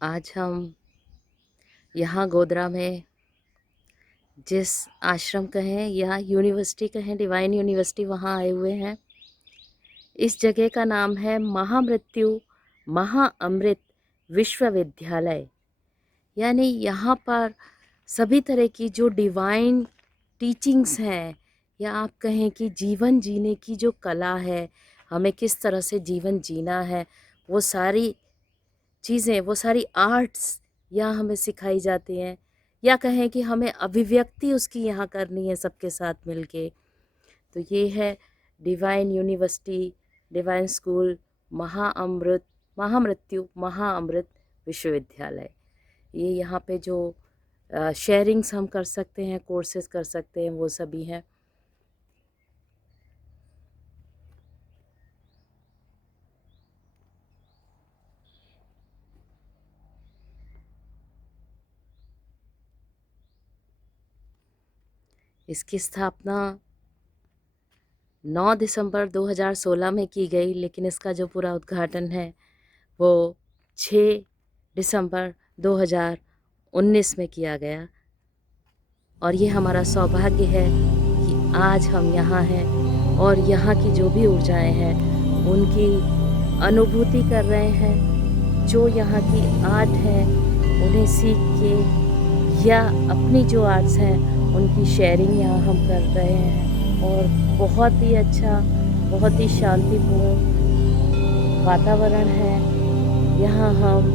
आज हम यहाँ गोधरा में जिस आश्रम कहें या यूनिवर्सिटी कहें, डिवाइन यूनिवर्सिटी, वहाँ आए हुए हैं। इस जगह का नाम है महामृत्यु महाअमृत विश्वविद्यालय। यानी यहाँ पर सभी तरह की जो डिवाइन टीचिंग्स हैं, या आप कहें कि जीवन जीने की जो कला है, हमें किस तरह से जीवन जीना है, वो सारी चीज़ें, वो सारी आर्ट्स यहाँ हमें सिखाई जाती हैं। या कहें कि हमें अभिव्यक्ति उसकी यहाँ करनी है सबके साथ मिलके। तो ये है डिवाइन यूनिवर्सिटी, डिवाइन स्कूल, महामृत्यु महाअमृत विश्वविद्यालय। ये यहाँ पे जो शेयरिंग्स हम कर सकते हैं, कोर्सेज कर सकते हैं, वो सभी हैं। इसकी स्थापना 9 दिसंबर 2016 में की गई, लेकिन इसका जो पूरा उद्घाटन है वो 6 दिसंबर 2019 में किया गया। और ये हमारा सौभाग्य है कि आज हम यहाँ हैं और यहाँ की जो भी ऊर्जाएं हैं उनकी अनुभूति कर रहे हैं। जो यहाँ की आर्ट है उन्हें सीख के, या अपनी जो आर्ट्स हैं उनकी शेयरिंग यहाँ हम कर रहे हैं। और बहुत ही अच्छा, बहुत ही शांतिपूर्ण वातावरण है। यहाँ हम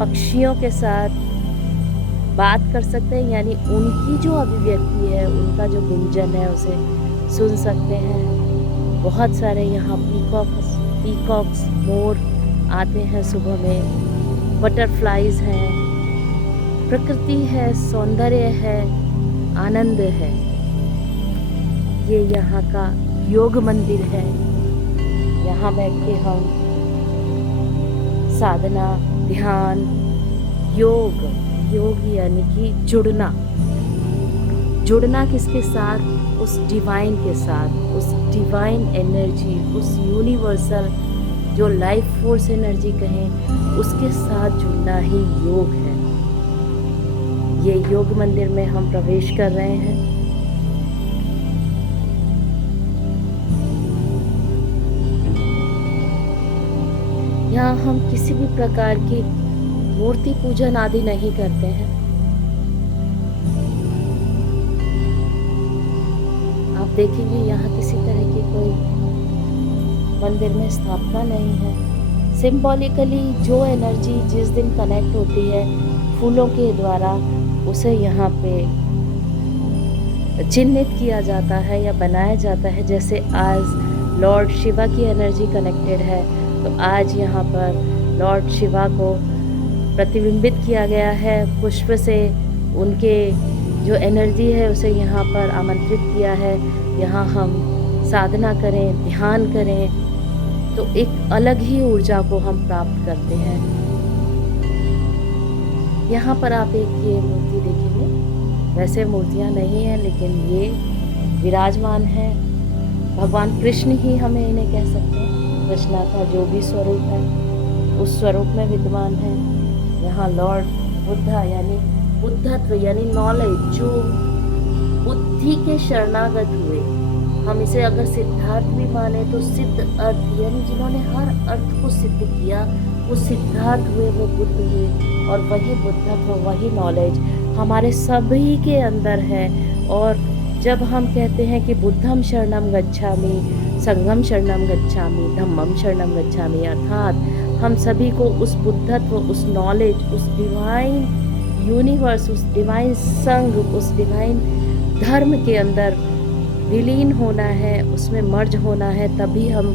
पक्षियों के साथ बात कर सकते हैं, यानी उनकी जो अभिव्यक्ति है, उनका जो गुंजन है, उसे सुन सकते हैं। बहुत सारे यहाँ पीकॉक्स, मोर आते हैं सुबह में, बटरफ्लाइज हैं, प्रकृति है, सौंदर्य है, आनंद है। ये यहाँ का योग मंदिर है। यहाँ बैठ के हम साधना, ध्यान, योग यानी कि जुड़ना किसके साथ? उस डिवाइन के साथ, उस डिवाइन एनर्जी, उस यूनिवर्सल जो लाइफ फोर्स एनर्जी कहें, उसके साथ जुड़ना ही योग है। ये योग मंदिर में हम प्रवेश कर रहे हैं। यहाँ हम किसी भी प्रकार की मूर्ति पूजन आदि नहीं करते हैं। आप देखेंगे यहाँ किसी तरह की कोई मंदिर में स्थापना नहीं है। सिंबॉलिकली जो एनर्जी जिस दिन कनेक्ट होती है फूलों के द्वारा, उसे यहाँ पे चिन्हित किया जाता है या बनाया जाता है। जैसे आज लॉर्ड शिवा की एनर्जी कनेक्टेड है, तो आज यहाँ पर लॉर्ड शिवा को प्रतिबिंबित किया गया है पुष्प से। उनके जो एनर्जी है उसे यहाँ पर आमंत्रित किया है। यहाँ हम साधना करें, ध्यान करें, तो एक अलग ही ऊर्जा को हम प्राप्त करते हैं। यहाँ पर आप एक ये मूर्ति देखेंगे, वैसे मूर्तियाँ नहीं हैं, लेकिन ये विराजमान है। भगवान कृष्ण ही हमें इन्हें कह सकते हैं। कृष्णा का जो भी स्वरूप है उस स्वरूप में विद्यमान है। यहाँ लॉर्ड बुद्धा यानी बुद्धत्व यानी नॉलेज, जो बुद्धि के शरणागत हुए, हम इसे अगर सिद्धार्थ भी माने तो सिद्ध अर्थ, यानी जिन्होंने हर अर्थ को सिद्ध किया वो सिद्धार्थ हुए, वो बुद्ध हुए। और वही बुद्धत्व, वही नॉलेज हमारे सभी के अंदर है। और जब हम कहते हैं कि बुद्धम शरणम गच्छामि, संघम शरणम गच्छामि, धम्मम शरणम गच्छामि, अर्थात हम सभी को उस बुद्धत्व, उस नॉलेज, उस डिवाइन यूनिवर्स, उस डिवाइन संघ, उस डिवाइन धर्म के अंदर विलीन होना है, उसमें मर्ज होना है, तभी हम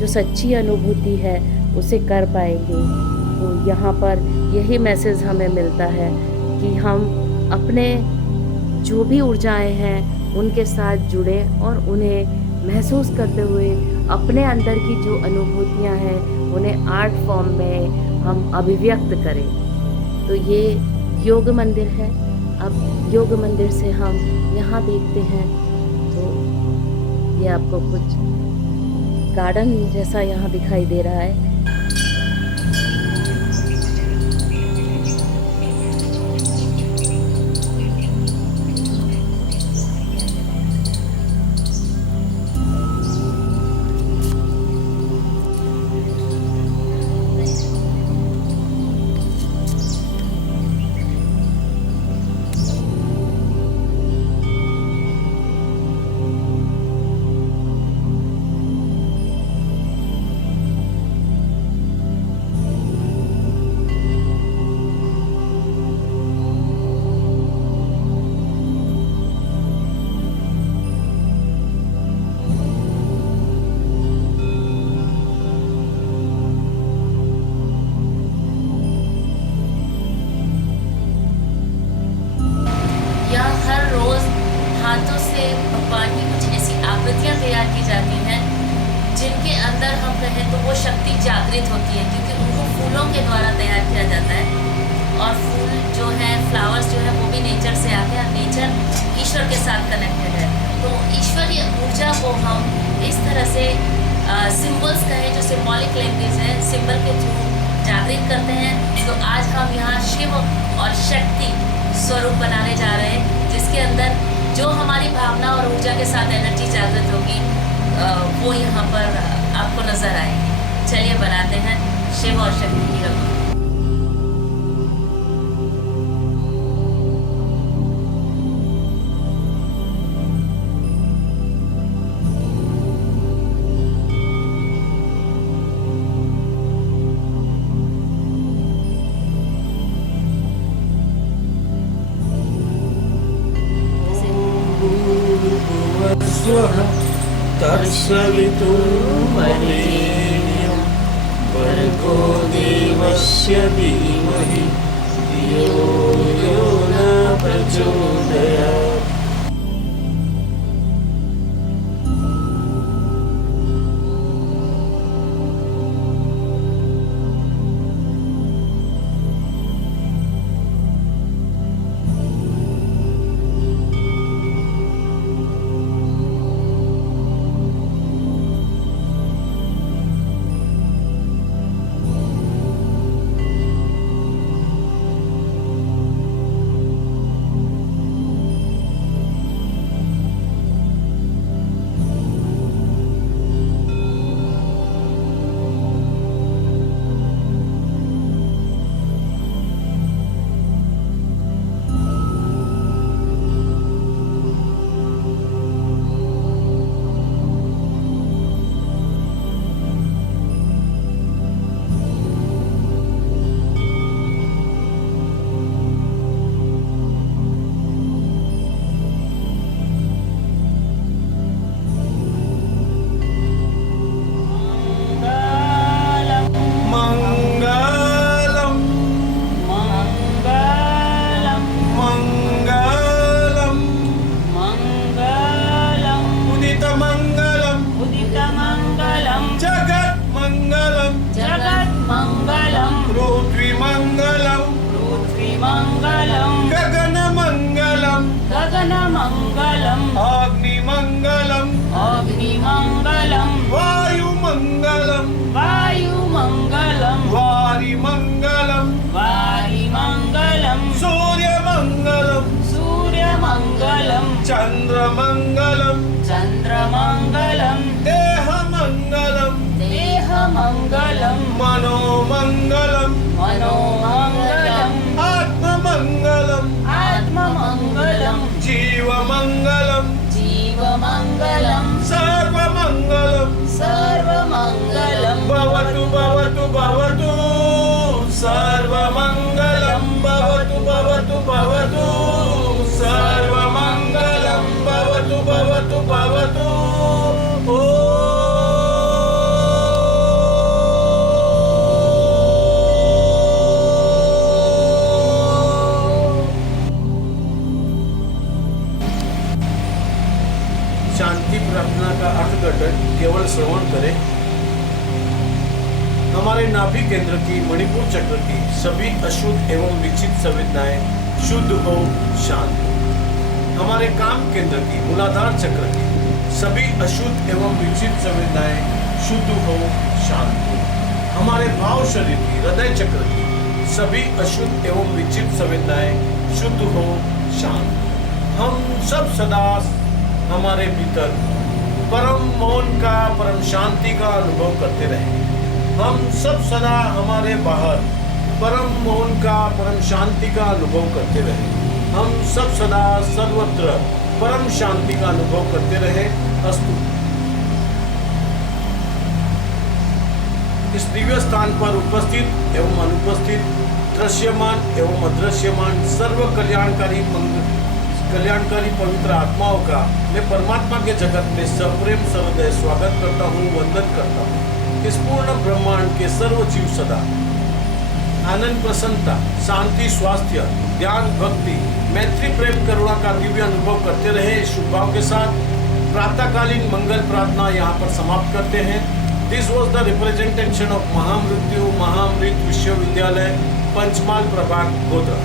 जो सच्ची अनुभूति है उसे कर पाएंगे। तो यहाँ पर यही मैसेज हमें मिलता है कि हम अपने जो भी ऊर्जाएं हैं उनके साथ जुड़ें और उन्हें महसूस करते हुए अपने अंदर की जो अनुभूतियां हैं उन्हें आर्ट फॉर्म में हम अभिव्यक्त करें। तो ये योग मंदिर है। अब योग मंदिर से हम यहाँ देखते हैं तो ये आपको कुछ गार्डन जैसा यहाँ दिखाई दे रहा है। हाथों से भगवान की कुछ ऐसी आकृतियाँ तैयार की जाती हैं जिनके अंदर हम कहें तो वो शक्ति जागृत होती है, क्योंकि उनको फूलों के द्वारा तैयार किया जाता है। और फूल जो है, फ्लावर्स जो है, वो भी नेचर से आते हैं और नेचर ईश्वर के साथ कनेक्टेड है। तो ईश्वरीय ऊर्जा को हम इस तरह से सिंबल्स कहें, जो सिम्बॉलिक लैंग्वेज है, सिंबल के थ्रू जागृत करते हैं। तो आज हम यहाँ शिव और शक्ति स्वरूप बनाने जा रहे हैं, जिसके अंदर जो हमारी भावना और ऊर्जा के साथ एनर्जी जागृत होगी वो यहाँ पर आपको नज़र आएगी। चलिए बनाते हैं शिव और शक्ति की रंगोली। तत्सवितुर्वरेण्यं भर्गो देवस्य धीमहि धियो यो न प्रचोदयात्। गगनमङ्गलं अग्निमङ्गलं वायुमङ्गलं वारिमङ्गलं सूर्यमङ्गलं चन्द्रमङ्गलं देहमङ्गलं मनोमङ्गलं आत्ममङ्गलं जीवमङ्गलं सर्वमङ्गलं भवतु सर्वमङ्गलं भवतु सर्वमङ्गलं भवतु ओ। शांति प्रार्थना का अर्थघटन केवल श्रवण करें। हमारे नाभि केंद्र की मणिपुर चक्र की सभी अशुद्ध एवं विक्षिप्त संवेदनाएं शुद्ध हो, शांत हो। हमारे काम केंद्र की मूलाधार चक्र की सभी अशुद्ध एवं विक्षिप्त संवेदनाएं शुद्ध हो, शांत हो। हमारे भाव शरीर की हृदय चक्र की सभी अशुद्ध एवं विक्षिप्त संवेदनाएं शुद्ध हो, शांत हो। हम सब सदा हमारे भीतर परम मौन का, परम शांति का अनुभव करते रहे। हम सब सदा हमारे बाहर परम मौन का, परम शांति का अनुभव करते रहे। हम सब सदा सर्वत्र परम शांति का अनुभव करते रहे। अस्तु। इस दिव्य स्थान पर उपस्थित एवं अनुपस्थित, दृश्यमान एवं अदृश्यमान सर्व कल्याणकारी पवित्र आत्माओं का मैं परमात्मा के जगत में सप्रेम सर्वदय स्वागत करता हूँ, वंदन करता हूँ। इस पूर्ण ब्रह्मांड के सर्व जीव सदा आनंद, प्रसन्नता, शांति, स्वास्थ्य, ज्ञान, भक्ति, मैत्री प्रेम करुणा का दिव्य अनुभव करते रहे। इस शुभ भाव के साथ प्रातःकालीन मंगल प्रार्थना यहाँ पर समाप्त करते हैं। This was the representation of महामृत्यु महामृत विश्वविद्यालय पंचमाल प्रभाग गोधरा।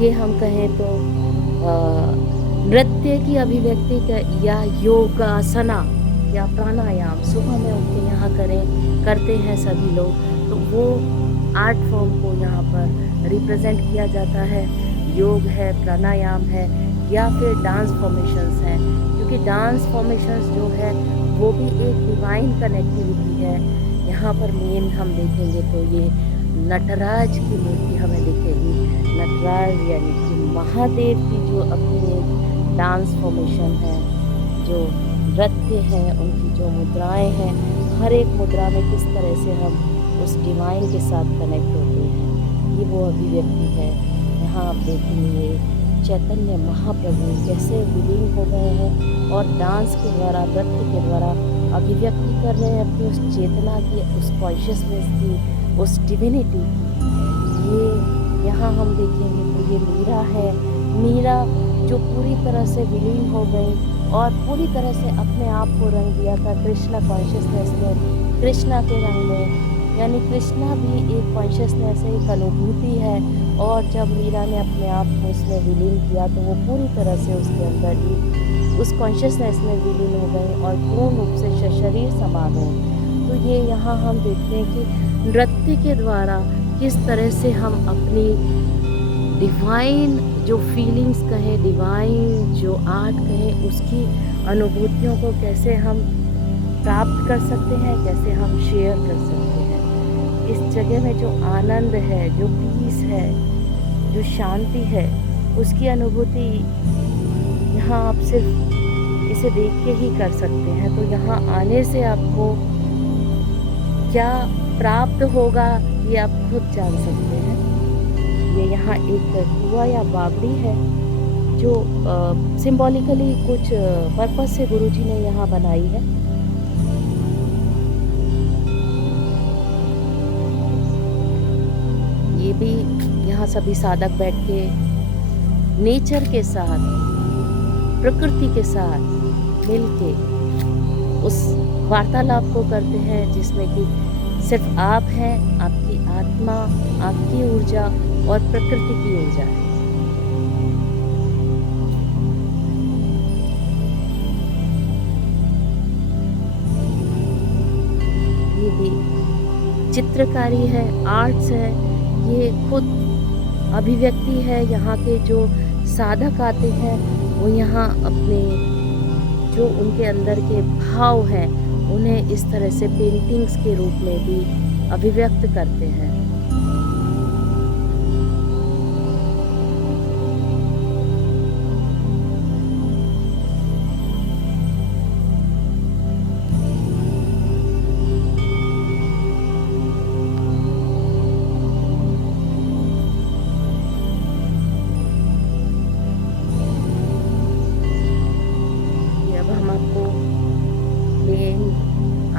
ये हम कहें तो नृत्य की अभिव्यक्ति या योगासना या प्राणायाम सुबह में उठ के यहाँ करते हैं सभी लोग, तो वो आर्ट फॉर्म को यहाँ पर रिप्रेजेंट किया जाता है। योग है, प्राणायाम है या फिर डांस फॉर्मेशंस हैं, क्योंकि डांस फॉर्मेशंस जो है वो भी एक डिवाइन कनेक्टिविटी है। यहाँ पर मेन हम देखेंगे तो ये नटराज की मूर्ति हमें दिखेगी। नटराज यानी कि महादेव की जो अपनी एक डांस फॉर्मेशन है, जो नृत्य है, उनकी जो मुद्राएं हैं, हर एक मुद्रा में किस तरह से हम उस डिवाइन के साथ कनेक्ट होते हैं, ये वो अभिव्यक्ति है। यहाँ आप देखेंगे चैतन्य महाप्रभु कैसे विलीन हो गए हैं और डांस के द्वारा, नृत्य के द्वारा अभिव्यक्ति कर रहे हैं अपनी उस चेतना की, उस कॉन्शियसनेस की, उस डिविनिटी की। ये यहाँ हम देखेंगे तो ये मीरा है। मीरा जो पूरी तरह से विलीन हो गई और पूरी तरह से अपने आप को रंग दिया था कृष्णा कॉन्शियसनेस में, कृष्णा के रंग में। यानी कृष्णा भी एक कॉन्शियसनेस है, एक अनुभूति है, और जब मीरा ने अपने आप को उसमें विलीन किया तो वो पूरी तरह से उसके अंदर ही उस कॉन्शियसनेस में विलीन हो गई और पूर्ण रूप से शरीर समा गए। तो ये यहाँ हम देखते हैं कि नृत्य के द्वारा किस तरह से हम अपनी डिवाइन जो फीलिंग्स कहें, डिवाइन जो आर्ट कहें, उसकी अनुभूतियों को कैसे हम प्राप्त कर सकते हैं, कैसे हम शेयर कर सकते हैं। इस जगह में जो आनंद है, जो पीस है, जो शांति है, उसकी अनुभूति यहाँ आप सिर्फ इसे देख के ही कर सकते हैं। तो यहाँ आने से आपको क्या प्राप्त होगा ये आप खुद जान सकते हैं। ये यहाँ एक कुआं या बावड़ी है जो सिंबॉलिकली कुछ पर्पस से गुरुजी ने यहाँ बनाई है। ये भी यहाँ सभी साधक बैठ के नेचर के साथ, प्रकृति के साथ मिलके उस वार्तालाप को करते हैं जिसमें कि सिर्फ आप हैं, आपकी आत्मा, आपकी ऊर्जा और प्रकृति की ऊर्जा है। ये भी चित्रकारी है, आर्ट्स है, ये खुद अभिव्यक्ति है। यहाँ के जो साधक आते हैं वो यहाँ अपने जो उनके अंदर के भाव हैं उन्हें इस तरह से पेंटिंग्स के रूप में भी अभिव्यक्त करते हैं।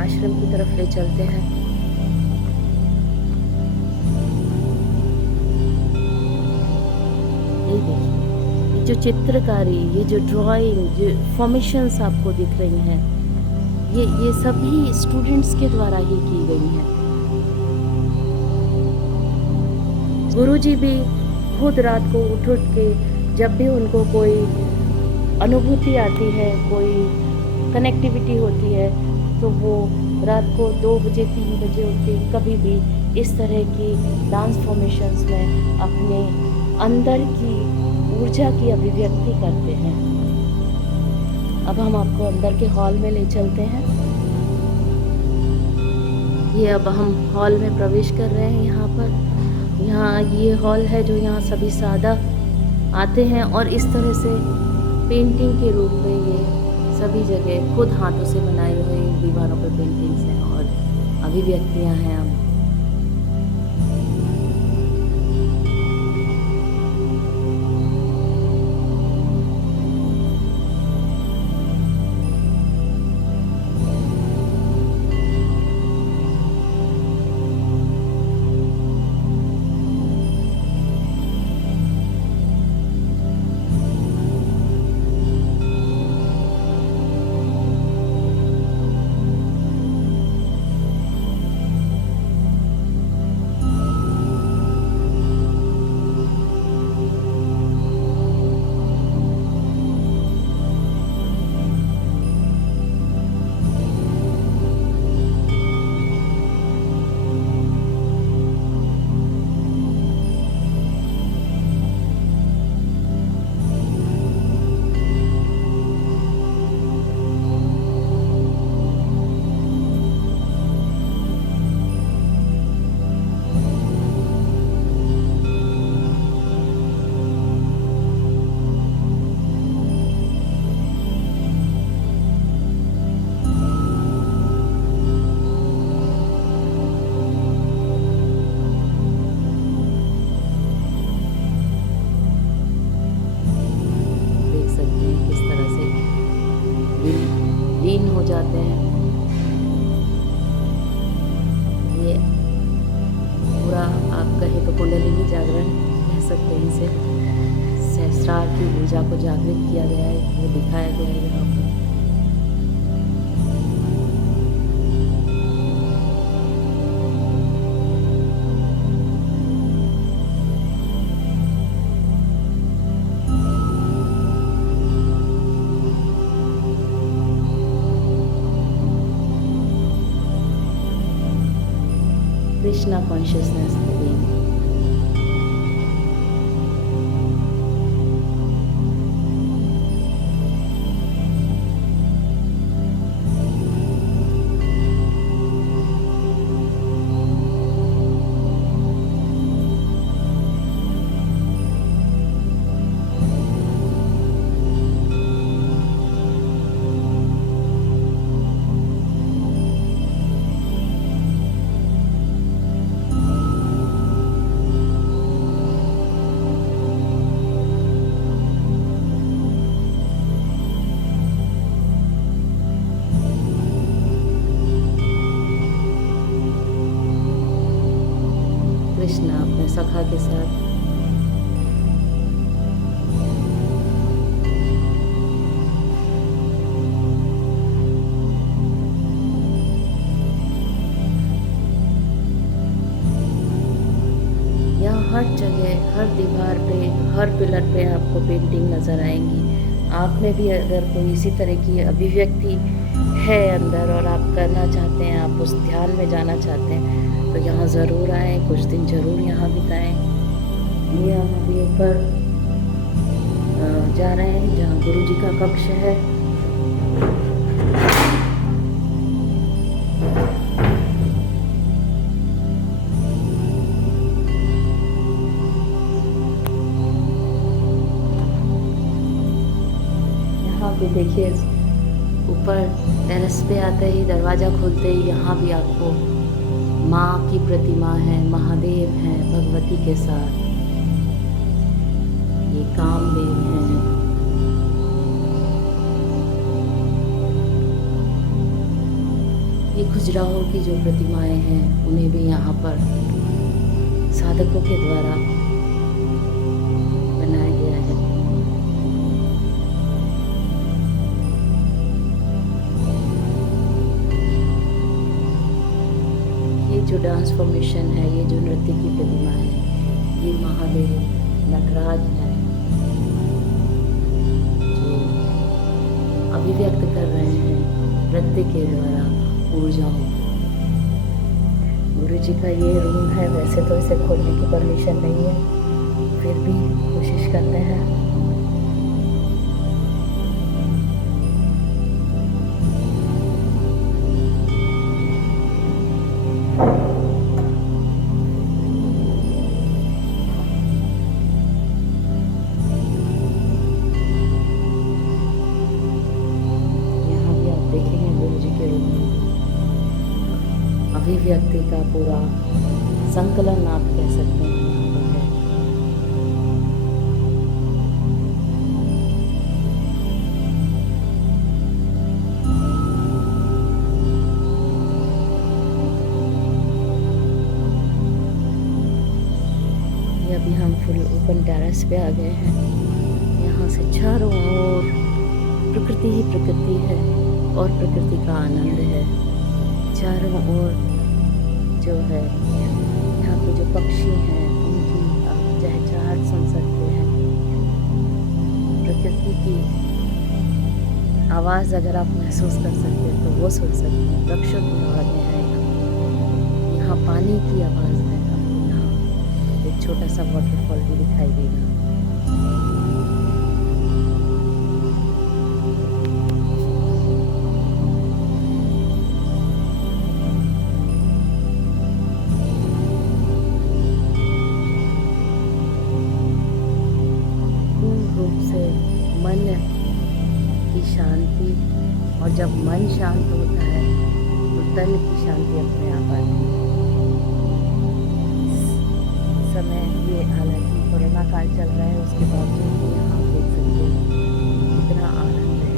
आश्रम की तरफ ले चलते हैं। ये देखिए, ये जो चित्रकारी, ये जो ड्राइंग, जो फॉर्मेशंस आपको दिख रही हैं, ये सभी स्टूडेंट्स के द्वारा ही की गई हैं। गुरुजी भी खुद रात को उठ के जब भी उनको कोई अनुभूति आती है, कोई कनेक्टिविटी होती है, तो वो रात को 2 बजे 3 बजे उठ के कभी भी इस तरह की डांस फॉर्मेशंस में अपने अंदर की ऊर्जा की अभिव्यक्ति करते हैं। अब हम आपको अंदर के हॉल में ले चलते हैं। ये अब हम हॉल में प्रवेश कर रहे हैं। यहाँ ये हॉल है जो यहाँ सभी साधक आते हैं और इस तरह से पेंटिंग के रूप में ये सभी जगह खुद हाथों से बनाई हुई दीवारों पर पेंटिंग्स हैं और अभिव्यक्तियाँ हैं। अब लीन हो जाते हैं। ये पूरा आप कहें तो कुंडलिनी जागरण कह सकते हैं इसे। सहस्रार की ऊर्जा को जागृत किया गया है, वो दिखाया गया है यहाँ पर। Krishna consciousness within. कृष्णा अपने सखा के साथ यहाँ हर जगह, हर दीवार पे, हर पिलर पे आपको पेंटिंग नज़र आएंगी। आप में भी अगर कोई इसी तरह की अभिव्यक्ति है अंदर और आप करना चाहते हैं, आप उस ध्यान में जाना चाहते हैं, तो यहाँ ज़रूर आएँ, कुछ दिन ज़रूर यहाँ बिताएं। ये हम अभी ऊपर जा रहे हैं जहाँ गुरु जी का कक्ष है। यहाँ पे देखिए, ऊपर टेरेस पे आते ही, दरवाज़ा खोलते ही यहाँ भी आपको माँ की प्रतिमा है, महादेव हैं भगवती के साथ, ये कामदेव हैं। ये खजुराहो की जो प्रतिमाएं हैं उन्हें भी यहाँ पर साधकों के द्वारा बनाया गया है। जो ट्रांसफॉर्मेशन है, ये जो नृत्य की प्रतिमा है, ये महादेव नटराज है जो अभिव्यक्त कर रहे हैं नृत्य के द्वारा ऊर्जाओं को। गुरु जी का ये रूम है, वैसे तो इसे खोलने की परमिशन नहीं है, फिर भी कोशिश करते हैं। यहाँ भी आप देखेंगे गुरु जी के रूम में अभिव्यक्ति का पूरा संकलन आप कह सकते हैं यहाँ पर है। ये अभी हम फुल ओपन टेरेस पे आ गए हैं। यहाँ से चारों ओर प्रकृति ही प्रकृति है और प्रकृति का आनंद है। चारों ओर जो है यहाँ पे जो पक्षी हैं उनकी आप चहचहाट सुन सकते हैं। प्रकृति की आवाज़ अगर आप महसूस कर सकते हैं तो वो सुन सकते हैं। वृक्षों की आवाज़ें हैं यहाँ पानी की आवाज़ है। आपको यहाँ एक छोटा सा वाटरफॉल भी दिखाई देगा। मन की शांति, और जब मन शांत होता है तो तन की शांति अपने आप आती है। इस समय ये हालांकि कोरोना काल चल रहा है, उसके बावजूद भी यहाँ देख सकते हैं कितना आनंद है।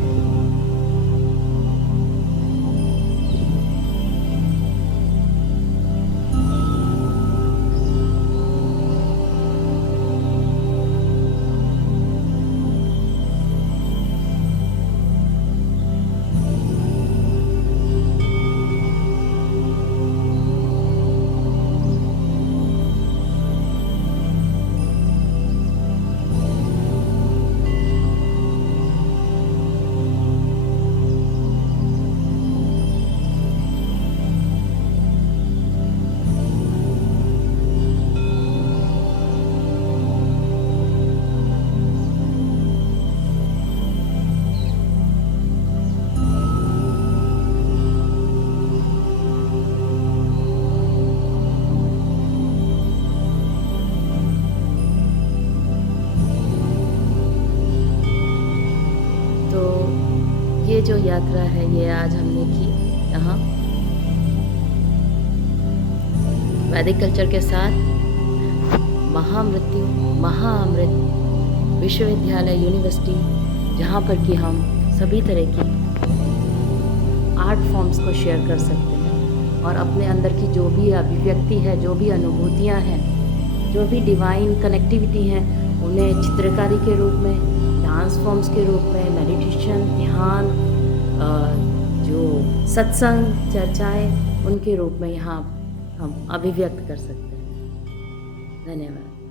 ये जो यात्रा है ये आज हमने की यहाँ वैदिक कल्चर के साथ महामृत्यु महाअमृत विश्वविद्यालय यूनिवर्सिटी, जहाँ पर कि हम सभी तरह की आर्ट फॉर्म्स को शेयर कर सकते हैं और अपने अंदर की जो भी अभिव्यक्ति है, जो भी अनुभूतियाँ हैं, जो भी डिवाइन कनेक्टिविटी है, उन्हें चित्रकारी के रूप में, डांस फॉर्म्स के रूप में, मेडिटेशन, ध्यान, जो सत्संग चर्चाएं, उनके रूप में यहाँ हम अभिव्यक्त कर सकते हैं। धन्यवाद।